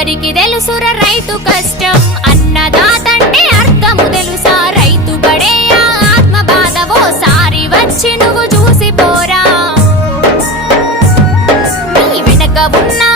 ఎవరికి తెలుసుర రైతు కష్టం అన్నదాతంటే అర్థము తెలుసా రైతు పడే ఆత్మ బాధ ఓసారి వచ్చి నువ్వు చూసిపోరా నీ వెనక ఉన్నా